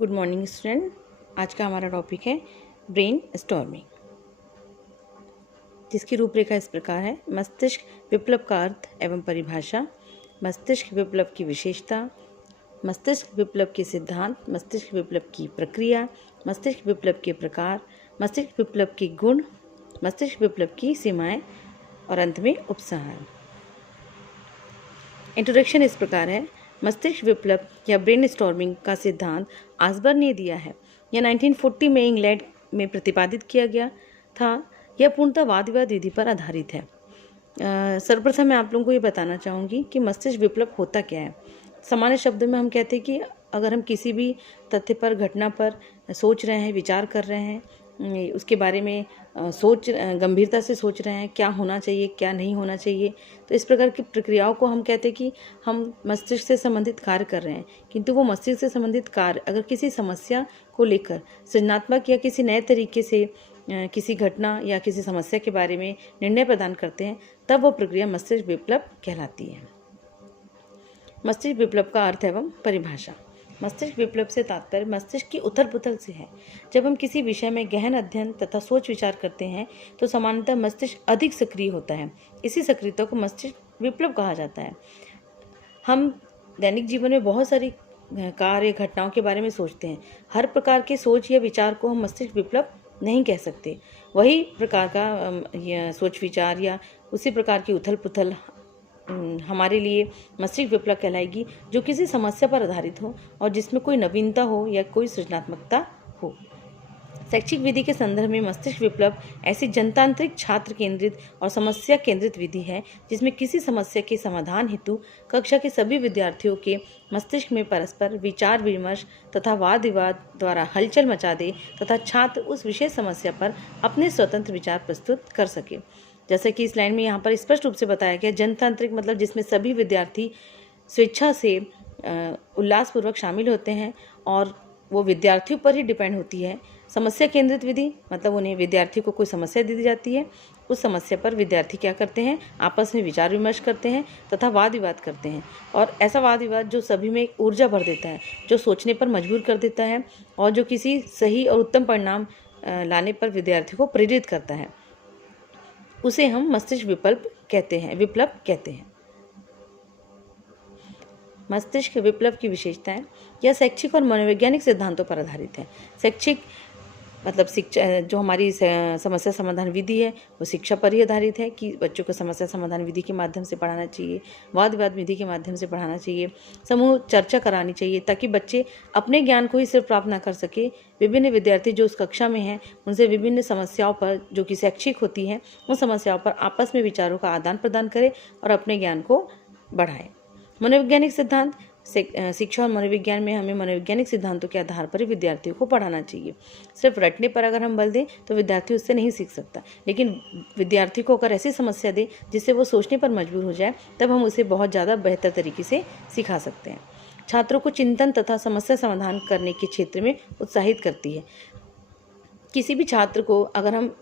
Good morning student. आज का हमारा टॉपिक है ब्रेन स्टॉर्मिंग, जिसकी रूपरेखा इस प्रकार है। मस्तिष्क विप्लव का अर्थ एवं परिभाषा, मस्तिष्क विप्लव की विशेषता, मस्तिष्क विप्लव के सिद्धांत, मस्तिष्क विप्लव की प्रक्रिया, मस्तिष्क विप्लव के प्रकार, मस्तिष्क विप्लव के गुण, मस्तिष्क विप्लव की सीमाएं और अंत में उपसंहार। इंट्रोडक्शन इस प्रकार है। मस्तिष्क विप्लव या ब्रेन स्टॉर्मिंग का सिद्धांत आसबर्न ने दिया है। यह 1940 में इंग्लैंड में प्रतिपादित किया गया था। यह पूर्णतः वाद-विवाद विधि पर आधारित है। सर्वप्रथम मैं आप लोगों को ये बताना चाहूँगी कि मस्तिष्क विप्लव होता क्या है। सामान्य शब्दों में हम कहते हैं कि अगर हम किसी भी तथ्य पर, घटना पर सोच रहे हैं, विचार कर रहे हैं, उसके बारे में गंभीरता से सोच रहे हैं, क्या होना चाहिए, क्या नहीं होना चाहिए, तो इस प्रकार की प्रक्रियाओं को हम कहते हैं कि हम मस्तिष्क से संबंधित कार्य कर रहे हैं। किंतु वो मस्तिष्क से संबंधित कार्य अगर किसी समस्या को लेकर सृजनात्मक या किसी नए तरीके से किसी घटना या किसी समस्या के बारे में निर्णय प्रदान करते हैं, तब वो प्रक्रिया मस्तिष्क विप्लव कहलाती है। मस्तिष्क विप्लव का अर्थ एवं परिभाषा। मस्तिष्क विप्लव से तात्पर्य मस्तिष्क की उथल पुथल से है। जब हम किसी विषय में गहन अध्ययन तथा सोच विचार करते हैं तो सामान्यतः मस्तिष्क अधिक सक्रिय होता है। इसी सक्रियता को मस्तिष्क विप्लव कहा जाता है। हम दैनिक जीवन में बहुत सारी कार्य घटनाओं के बारे में सोचते हैं। हर प्रकार के सोच या विचार को हम मस्तिष्क विप्लव नहीं कह सकते। वही प्रकार का सोच विचार या उसी प्रकार की उथल पुथल हमारे लिए मस्तिष्क विप्लव कहलाएगी, जो किसी समस्या पर आधारित हो और जिसमें कोई नवीनता हो या कोई सृजनात्मकता हो। शैक्षिक विधि के संदर्भ में मस्तिष्क विप्लव ऐसी जनतांत्रिक, छात्र केंद्रित और समस्या केंद्रित विधि है जिसमें किसी समस्या के समाधान हेतु कक्षा के सभी विद्यार्थियों के मस्तिष्क में परस्पर विचार विमर्श तथा वाद विवाद द्वारा हलचल मचा दे तथा छात्र उस विशेष समस्या पर अपने स्वतंत्र विचार प्रस्तुत कर सके। जैसे कि इस लाइन में यहाँ पर स्पष्ट रूप से बताया गया, जनतांत्रिक मतलब जिसमें सभी विद्यार्थी स्वेच्छा से उल्लासपूर्वक शामिल होते हैं और वो विद्यार्थियों पर ही डिपेंड होती है। समस्या केंद्रित विधि मतलब उन्हें विद्यार्थी को कोई समस्या दे दी जाती है, उस समस्या पर विद्यार्थी क्या करते हैं, आपस में विचार विमर्श करते हैं तथा वाद विवाद करते हैं। और ऐसा वाद विवाद जो सभी में एक ऊर्जा भर देता है, जो सोचने पर मजबूर कर देता है और जो किसी सही और उत्तम परिणाम लाने पर विद्यार्थी को प्रेरित करता है, उसे हम मस्तिष्क विप्लव कहते हैं। मस्तिष्क विप्लव की विशेषताएं यह शैक्षिक और मनोवैज्ञानिक सिद्धांतों पर आधारित है। शैक्षिक मतलब शिक्षा, जो हमारी समस्या समाधान विधि है वो शिक्षा पर ही आधारित है कि बच्चों को समस्या समाधान विधि के माध्यम से पढ़ाना चाहिए, वाद विवाद विधि के माध्यम से पढ़ाना चाहिए, समूह चर्चा करानी चाहिए ताकि बच्चे अपने ज्ञान को ही सिर्फ प्राप्त ना कर सके। विभिन्न विद्यार्थी जो उस कक्षा में हैं उनसे विभिन्न समस्याओं पर, जो कि शैक्षिक होती हैं, उन समस्याओं पर आपस में विचारों का आदान प्रदान करें और अपने ज्ञान को बढ़ाएं। मनोवैज्ञानिक सिद्धांत, शिक्षा और मनोविज्ञान में हमें मनोवैज्ञानिक सिद्धांतों के आधार पर ही विद्यार्थियों को पढ़ाना चाहिए। सिर्फ रटने पर अगर हम बल दें तो विद्यार्थी उससे नहीं सीख सकता, लेकिन विद्यार्थी को अगर ऐसी समस्या दें जिससे वो सोचने पर मजबूर हो जाए, तब हम उसे बहुत ज़्यादा बेहतर तरीके से सिखा सकते हैं। छात्रों को चिंतन तथा समस्या समाधान करने के क्षेत्र में उत्साहित करती है। किसी भी छात्र को अगर हम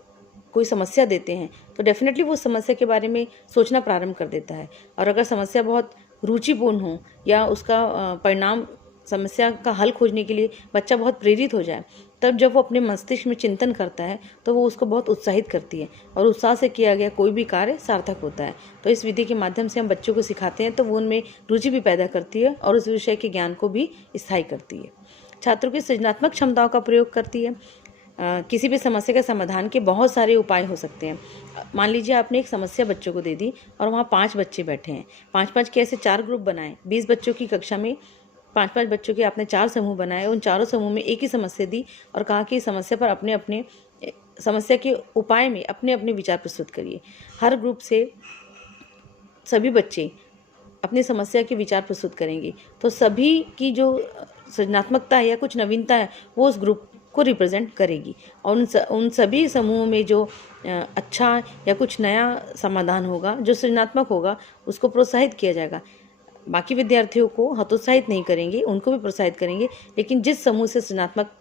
कोई समस्या देते हैं तो डेफिनेटली वो समस्या के बारे में सोचना प्रारंभ कर देता है, और अगर समस्या बहुत रुचिपूर्ण हो या उसका परिणाम, समस्या का हल खोजने के लिए बच्चा बहुत प्रेरित हो जाए, तब जब वो अपने मस्तिष्क में चिंतन करता है तो वो उसको बहुत उत्साहित करती है और उत्साह से किया गया कोई भी कार्य सार्थक होता है। तो इस विधि के माध्यम से हम बच्चों को सिखाते हैं तो वो उनमें रुचि भी पैदा करती है और उस विषय के ज्ञान को भी स्थायी करती है। छात्रों की सृजनात्मक क्षमताओं का प्रयोग करती है। किसी भी समस्या के समाधान के बहुत सारे उपाय हो सकते हैं। मान लीजिए आपने एक समस्या बच्चों को दे दी और वहाँ 5 बच्चे बैठे हैं, 5-5 के ऐसे 4 ग्रुप बनाए, 20 बच्चों की कक्षा में 5-5 बच्चों के आपने 4 समूह बनाए, उन चारों समूह में एक ही समस्या दी और कहा कि समस्या पर अपने अपने समस्या के उपाय में अपने अपने विचार प्रस्तुत करिए। हर ग्रुप से सभी बच्चे अपनी समस्या के विचार प्रस्तुत करेंगे, तो सभी की जो सृजनात्मकता है या कुछ नवीनता है वो उस ग्रुप को रिप्रेजेंट करेगी और उन सभी समूहों में जो अच्छा या कुछ नया समाधान होगा, जो सृजनात्मक होगा, उसको प्रोत्साहित किया जाएगा। बाकी विद्यार्थियों को हतोत्साहित नहीं करेंगे, उनको भी प्रोत्साहित करेंगे, लेकिन जिस समूह से सृजनात्मक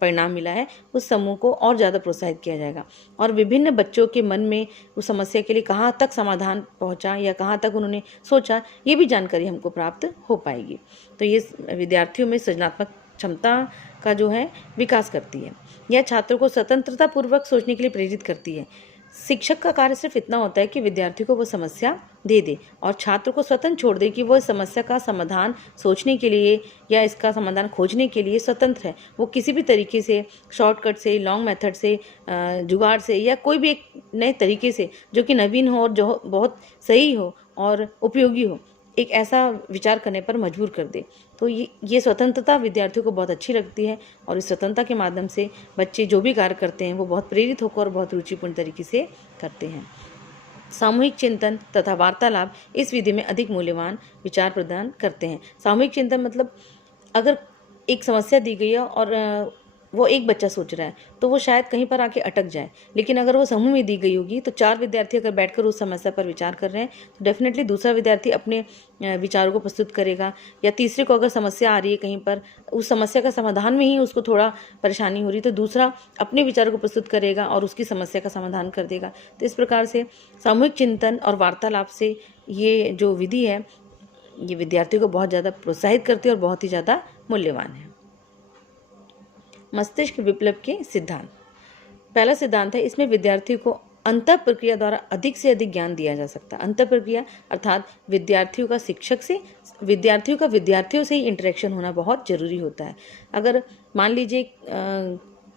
परिणाम मिला है उस समूह को और ज़्यादा प्रोत्साहित किया जाएगा और विभिन्न बच्चों के मन में उस समस्या के लिए कहाँ तक समाधान पहुँचा या कहाँ तक उन्होंने सोचा, ये भी जानकारी हमको प्राप्त हो पाएगी। तो ये विद्यार्थियों में सृजनात्मक क्षमता का जो है विकास करती है। यह छात्रों को स्वतंत्रता पूर्वक सोचने के लिए प्रेरित करती है। शिक्षक का कार्य सिर्फ इतना होता है कि विद्यार्थी को वो समस्या दे दे और छात्र को स्वतंत्र छोड़ दे कि वो इस समस्या का समाधान सोचने के लिए या इसका समाधान खोजने के लिए स्वतंत्र है। वो किसी भी तरीके से, शॉर्टकट से, लॉन्ग मेथड से, जुगाड़ से या कोई भी एक नए तरीके से जो कि नवीन हो और जो बहुत सही हो और उपयोगी हो, एक ऐसा विचार करने पर मजबूर कर दे। तो ये स्वतंत्रता विद्यार्थियों को बहुत अच्छी लगती है और इस स्वतंत्रता के माध्यम से बच्चे जो भी कार्य करते हैं वो बहुत प्रेरित होकर और बहुत रुचिपूर्ण तरीके से करते हैं। सामूहिक चिंतन तथा वार्तालाप इस विधि में अधिक मूल्यवान विचार प्रदान करते हैं। सामूहिक चिंतन मतलब अगर एक समस्या दी गई है और वो एक बच्चा सोच रहा है तो वो शायद कहीं पर आके अटक जाए, लेकिन अगर वो समूह में दी गई होगी तो 4 विद्यार्थी अगर बैठकर उस समस्या पर विचार कर रहे हैं तो डेफिनेटली दूसरा विद्यार्थी अपने विचारों को प्रस्तुत करेगा, या तीसरे को अगर समस्या आ रही है कहीं पर, उस समस्या का समाधान में ही उसको थोड़ा परेशानी हो रही है तो दूसरा अपने विचारों को प्रस्तुत करेगा और उसकी समस्या का समाधान कर देगा। तो इस प्रकार से सामूहिक चिंतन और वार्तालाप से ये जो विधि है ये विद्यार्थियों को बहुत ज़्यादा प्रोत्साहित करती है और बहुत ही ज़्यादा मूल्यवान है। मस्तिष्क विप्लव के सिद्धांत। पहला सिद्धांत है, इसमें विद्यार्थियों को अंतः प्रक्रिया द्वारा अधिक से अधिक ज्ञान दिया जा सकता है। अंतः प्रक्रिया अर्थात विद्यार्थियों का शिक्षक से, विद्यार्थियों का विद्यार्थियों से ही इंटरेक्शन होना बहुत जरूरी होता है। अगर मान लीजिए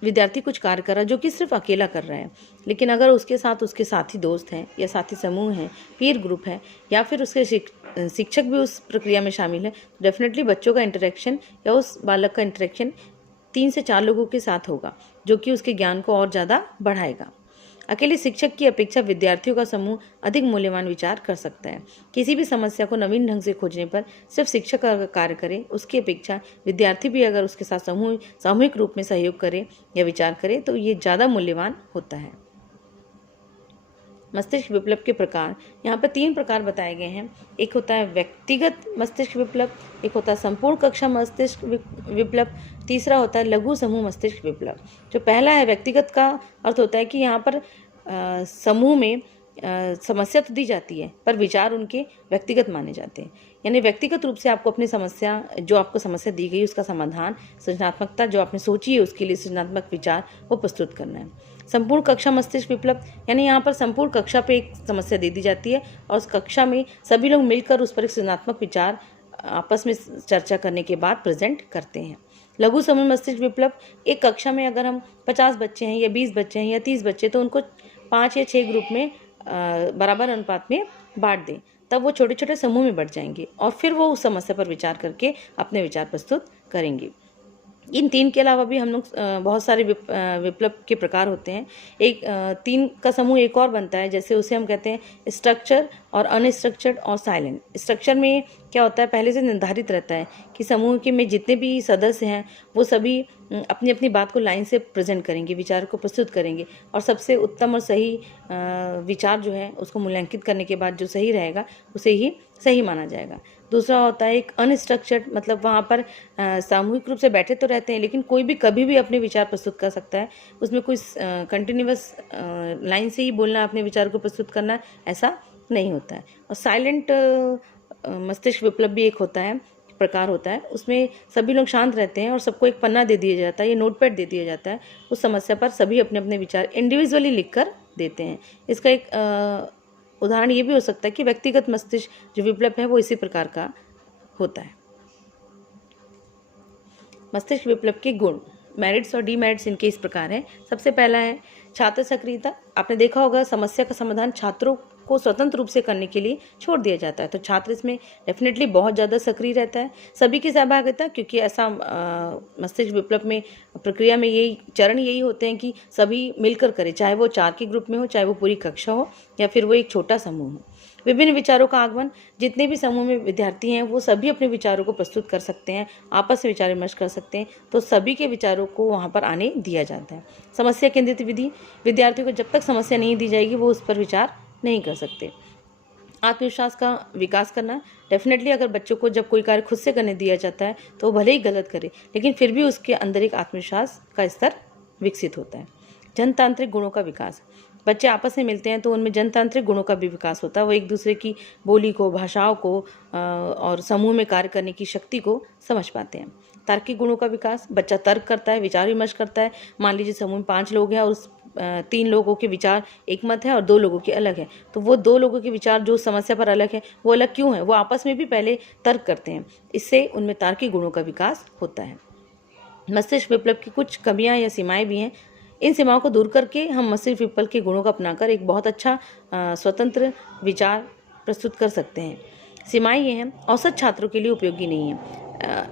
विद्यार्थी कुछ कार्य कर रहा है जो कि सिर्फ अकेला कर रहा है, लेकिन अगर उसके साथ उसके साथी दोस्त हैं या साथी समूह हैं, पीर ग्रुप है, या फिर उसके शिक्षक भी उस प्रक्रिया में शामिल है, तो डेफिनेटली बच्चों का इंटरेक्शन या उस बालक का इंटरेक्शन 3 से 4 लोगों के साथ होगा, जो कि उसके ज्ञान को और ज़्यादा बढ़ाएगा। अकेले शिक्षक की अपेक्षा विद्यार्थियों का समूह अधिक मूल्यवान विचार कर सकता है। किसी भी समस्या को नवीन ढंग से खोजने पर सिर्फ शिक्षक अगर कार्य करे, उसकी अपेक्षा विद्यार्थी भी अगर उसके साथ सामूहिक रूप में सहयोग करे या विचार करे तो ये ज़्यादा मूल्यवान होता है। मस्तिष्क विप्लव के प्रकार, यहाँ पर 3 प्रकार बताए गए हैं। एक होता है व्यक्तिगत मस्तिष्क विप्लव, एक होता है संपूर्ण कक्षा मस्तिष्क विप्लव, तीसरा होता है लघु समूह मस्तिष्क विप्लव। जो पहला है व्यक्तिगत का अर्थ होता है कि यहाँ पर समूह में समस्या तो दी जाती है पर विचार उनके व्यक्तिगत माने जाते हैं। यानी व्यक्तिगत रूप से आपको अपनी समस्या, जो आपको समस्या दी गई उसका समाधान, सृजनात्मकता जो आपने सोची है उसके लिए सृजनात्मक विचार वो प्रस्तुत करना है। संपूर्ण कक्षा मस्तिष्क विप्लव यानी यहाँ पर संपूर्ण कक्षा पे एक समस्या दे दी जाती है और उस कक्षा में सभी लोग मिलकर उस पर एक सृजनात्मक विचार आपस में चर्चा करने के बाद प्रेजेंट करते हैं। लघु समूह मस्तिष्क विप्लव, एक कक्षा में अगर हम 50 बच्चे हैं या 20 बच्चे हैं या 30 बच्चे, तो उनको 5 या 6 ग्रुप में बराबर अनुपात में बांट दें, तब वो छोटे छोटे समूह में बढ़ जाएंगे और फिर वो उस समस्या पर विचार करके अपने विचार प्रस्तुत करेंगे। इन 3 के अलावा भी हम लोग बहुत सारे विप्लव के प्रकार होते हैं। एक 3 का समूह एक और बनता है, जैसे उसे हम कहते हैं स्ट्रक्चर और अनस्ट्रक्चर्ड और साइलेंट। स्ट्रक्चर में क्या होता है, पहले से निर्धारित रहता है कि समूह के में जितने भी सदस्य हैं वो सभी अपनी अपनी बात को लाइन से प्रेजेंट करेंगे, विचार को प्रस्तुत करेंगे और सबसे उत्तम और सही विचार जो है उसको मूल्यांकित करने के बाद जो सही रहेगा उसे ही सही माना जाएगा। दूसरा होता है एक अनस्ट्रक्चर्ड, मतलब वहाँ पर सामूहिक रूप से बैठे तो रहते हैं लेकिन कोई भी कभी भी अपने विचार प्रस्तुत कर सकता है, उसमें कोई कंटिन्यूअस लाइन से ही बोलना, अपने विचार को प्रस्तुत करना, ऐसा नहीं होता है। और साइलेंट मस्तिष्क विप्लव भी एक होता है, प्रकार होता है, उसमें सभी लोग शांत रहते हैं और सबको एक पन्ना दे दिया जाता है या नोटपैड दे दिया जाता है, उस समस्या पर सभी अपने अपने विचार इंडिविजुअली लिख कर देते हैं। इसका एक उदाहरण ये भी हो सकता है कि व्यक्तिगत मस्तिष्क जो विप्लव है वो इसी प्रकार का होता है। मस्तिष्क विप्लव के गुण, मेरिट्स और डीमेरिट्स इनके इस प्रकार हैं। सबसे पहला है छात्र सक्रियता। आपने देखा होगा समस्या का समाधान छात्रों को स्वतंत्र रूप से करने के लिए छोड़ दिया जाता है, तो छात्र इसमें डेफिनेटली बहुत ज़्यादा सक्रिय रहता है। सभी की सहभागिता, क्योंकि ऐसा मस्तिष्क विप्लव में प्रक्रिया में यही चरण यही होते हैं कि सभी मिलकर करें, चाहे वो 4 के ग्रुप में हो, चाहे वो पूरी कक्षा हो या फिर वो एक छोटा समूह हो। विभिन्न विचारों का आगमन, जितने भी समूह में विद्यार्थी हैं वो सभी अपने विचारों को प्रस्तुत कर सकते हैं, आपस में विचार विमर्श कर सकते हैं, तो सभी के विचारों को वहाँ पर आने दिया जाता है। समस्या केंद्रित विधि, विद्यार्थियों को जब तक समस्या नहीं दी जाएगी वो उस पर विचार नहीं कर सकते। आत्मविश्वास का विकास करना, डेफिनेटली अगर बच्चों को जब कोई कार्य खुद से करने दिया जाता है तो वो भले ही गलत करे लेकिन फिर भी उसके अंदर एक आत्मविश्वास का स्तर विकसित होता है। जनतांत्रिक गुणों का विकास, बच्चे आपस में मिलते हैं तो उनमें जनतांत्रिक गुणों का भी विकास होता है। वो एक दूसरे की बोली को, भाषाओं को और समूह में कार्य करने की शक्ति को समझ पाते हैं। तार्किक गुणों का विकास, बच्चा तर्क करता है, विचार विमर्श करता है। मान लीजिए समूह में 5 लोग हैं और उस 3 लोगों के विचार एक मत है और 2 लोगों के अलग है, तो वो 2 लोगों के विचार जो समस्या पर अलग है वो अलग क्यों है, वो आपस में भी पहले तर्क करते हैं। इससे उनमें तार्किक गुणों का विकास होता है। मस्तिष्क विप्लव की कुछ कमियां या सीमाएं भी हैं। इन सीमाओं को दूर करके हम मस्तिष्क विप्लव के गुणों को अपनाकर एक बहुत अच्छा स्वतंत्र विचार प्रस्तुत कर सकते हैं। सीमाएं ये हैं, औसत छात्रों के लिए उपयोगी नहीं है।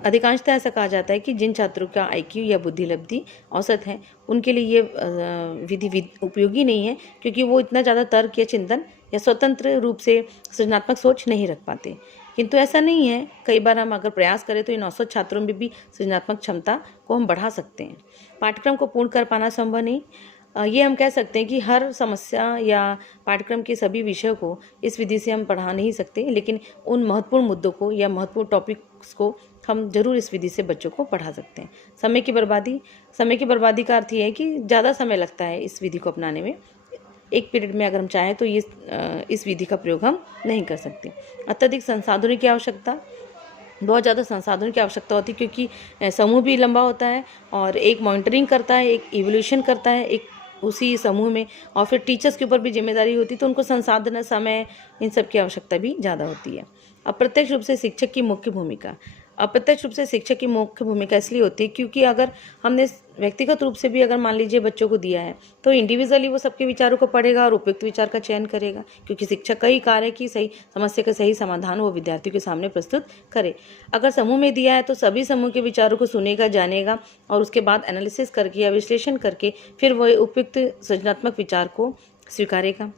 अधिकांशतः ऐसा कहा जाता है कि जिन छात्रों का IQ या बुद्धि लब्धि औसत है उनके लिए ये विधि उपयोगी नहीं है, क्योंकि वो इतना ज़्यादा तर्क या चिंतन या स्वतंत्र रूप से सृजनात्मक सोच नहीं रख पाते। किंतु ऐसा नहीं है, कई बार हम अगर प्रयास करें तो इन औसत छात्रों में भी सृजनात्मक क्षमता को हम बढ़ा सकते हैं। पाठ्यक्रम को पूर्ण कर पाना संभव नहीं। ये हम कह सकते हैं कि हर समस्या या पाठ्यक्रम के सभी विषयों को इस विधि से हम पढ़ा नहीं सकते, लेकिन उन महत्वपूर्ण मुद्दों को या महत्वपूर्ण टॉपिक्स को हम जरूर इस विधि से बच्चों को पढ़ा सकते हैं। समय की बर्बादी का अर्थ ये है कि ज़्यादा समय लगता है इस विधि को अपनाने में। एक पीरियड में अगर हम चाहें तो इस विधि का प्रयोग हम नहीं कर सकते। अत्यधिक संसाधनों की आवश्यकता, बहुत ज़्यादा संसाधनों की आवश्यकता होती है, क्योंकि समूह भी लंबा होता है और एक मॉनिटरिंग करता है, एक इवोल्यूशन करता है एक उसी समूह में, और फिर टीचर्स के ऊपर भी जिम्मेदारी होती है, तो उनको संसाधन, समय, इन सब की आवश्यकता भी ज़्यादा होती है। अप्रत्यक्ष रूप से शिक्षक की मुख्य भूमिका, अप्रत्यक्ष रूप से शिक्षक की मुख्य भूमिका इसलिए होती है क्योंकि अगर हमने व्यक्तिगत रूप से भी अगर मान लीजिए बच्चों को दिया है तो इंडिविजुअली वो सबके विचारों को पढ़ेगा और उपयुक्त विचार का चयन करेगा, क्योंकि शिक्षक का ही कार्य है कि सही समस्या का सही समाधान वो विद्यार्थियों के सामने प्रस्तुत करे। अगर समूह में दिया है तो सभी समूह के विचारों को सुनेगा, जानेगा और उसके बाद एनालिसिस करके या विश्लेषण करके फिर वो उपयुक्त सृजनात्मक विचार को स्वीकारेगा।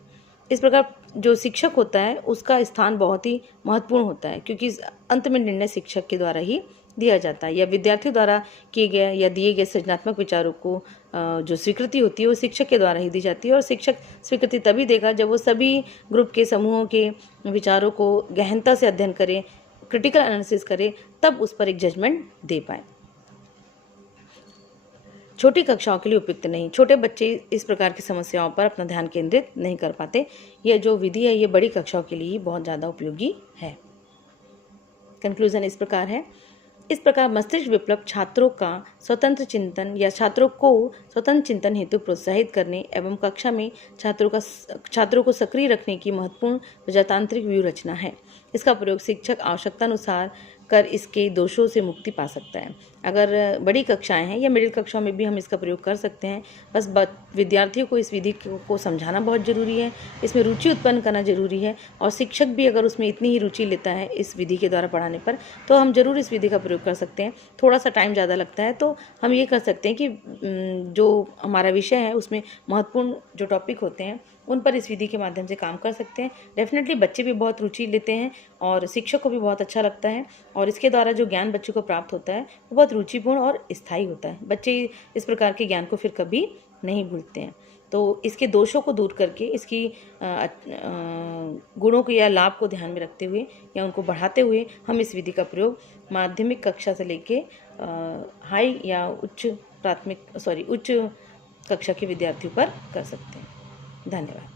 इस प्रकार जो शिक्षक होता है उसका स्थान बहुत ही महत्वपूर्ण होता है, क्योंकि अंत में निर्णय शिक्षक के द्वारा ही दिया जाता है या विद्यार्थियों द्वारा किए गए या दिए गए सृजनात्मक विचारों को जो स्वीकृति होती है वो शिक्षक के द्वारा ही दी जाती है। और शिक्षक स्वीकृति तभी देगा जब वो सभी ग्रुप के समूहों के विचारों को गहनता से अध्ययन करे, क्रिटिकल एनालिसिस करे, तब उस पर एक जजमेंट दे पाए। छोटी कक्षाओं के लिए उपयुक्त नहीं, छोटे बच्चे इस प्रकार की समस्याओं पर अपना ध्यान केंद्रित नहीं कर पाते। यह जो विधि है ये बड़ी कक्षाओं के लिए ही बहुत ज़्यादा उपयोगी है। कंक्लूजन इस प्रकार है, इस प्रकार मस्तिष्क विप्लव छात्रों का स्वतंत्र चिंतन या छात्रों को स्वतंत्र चिंतन हेतु प्रोत्साहित करने एवं कक्षा में छात्रों को सक्रिय रखने की महत्वपूर्ण प्रजातांत्रिक व्यूह रचना है। इसका प्रयोग शिक्षक आवश्यकतानुसार कर इसके दोषों से मुक्ति पा सकता है। अगर बड़ी कक्षाएं हैं या मिडिल कक्षाओं में भी हम इसका प्रयोग कर सकते हैं। बस विद्यार्थियों को इस विधि को समझाना बहुत ज़रूरी है, इसमें रुचि उत्पन्न करना जरूरी है, और शिक्षक भी अगर उसमें इतनी ही रुचि लेता है इस विधि के द्वारा पढ़ाने पर तो हम जरूर इस विधि का प्रयोग कर सकते हैं। थोड़ा सा टाइम ज़्यादा लगता है तो हम ये कर सकते हैं कि जो हमारा विषय है उसमें महत्वपूर्ण जो टॉपिक होते हैं उन पर इस विधि के माध्यम से काम कर सकते हैं। डेफिनेटली बच्चे भी बहुत रुचि लेते हैं और शिक्षक को भी बहुत अच्छा लगता है, और इसके द्वारा जो ज्ञान बच्चों को प्राप्त होता है वो बहुत रुचिपूर्ण और स्थायी होता है। बच्चे इस प्रकार के ज्ञान को फिर कभी नहीं भूलते हैं। तो इसके दोषों को दूर करके इसकी गुणों को या लाभ को ध्यान में रखते हुए या उनको बढ़ाते हुए हम इस विधि का प्रयोग माध्यमिक कक्षा से लेके हाई या उच्च कक्षा के विद्यार्थियों पर कर सकते हैं। धन्यवाद।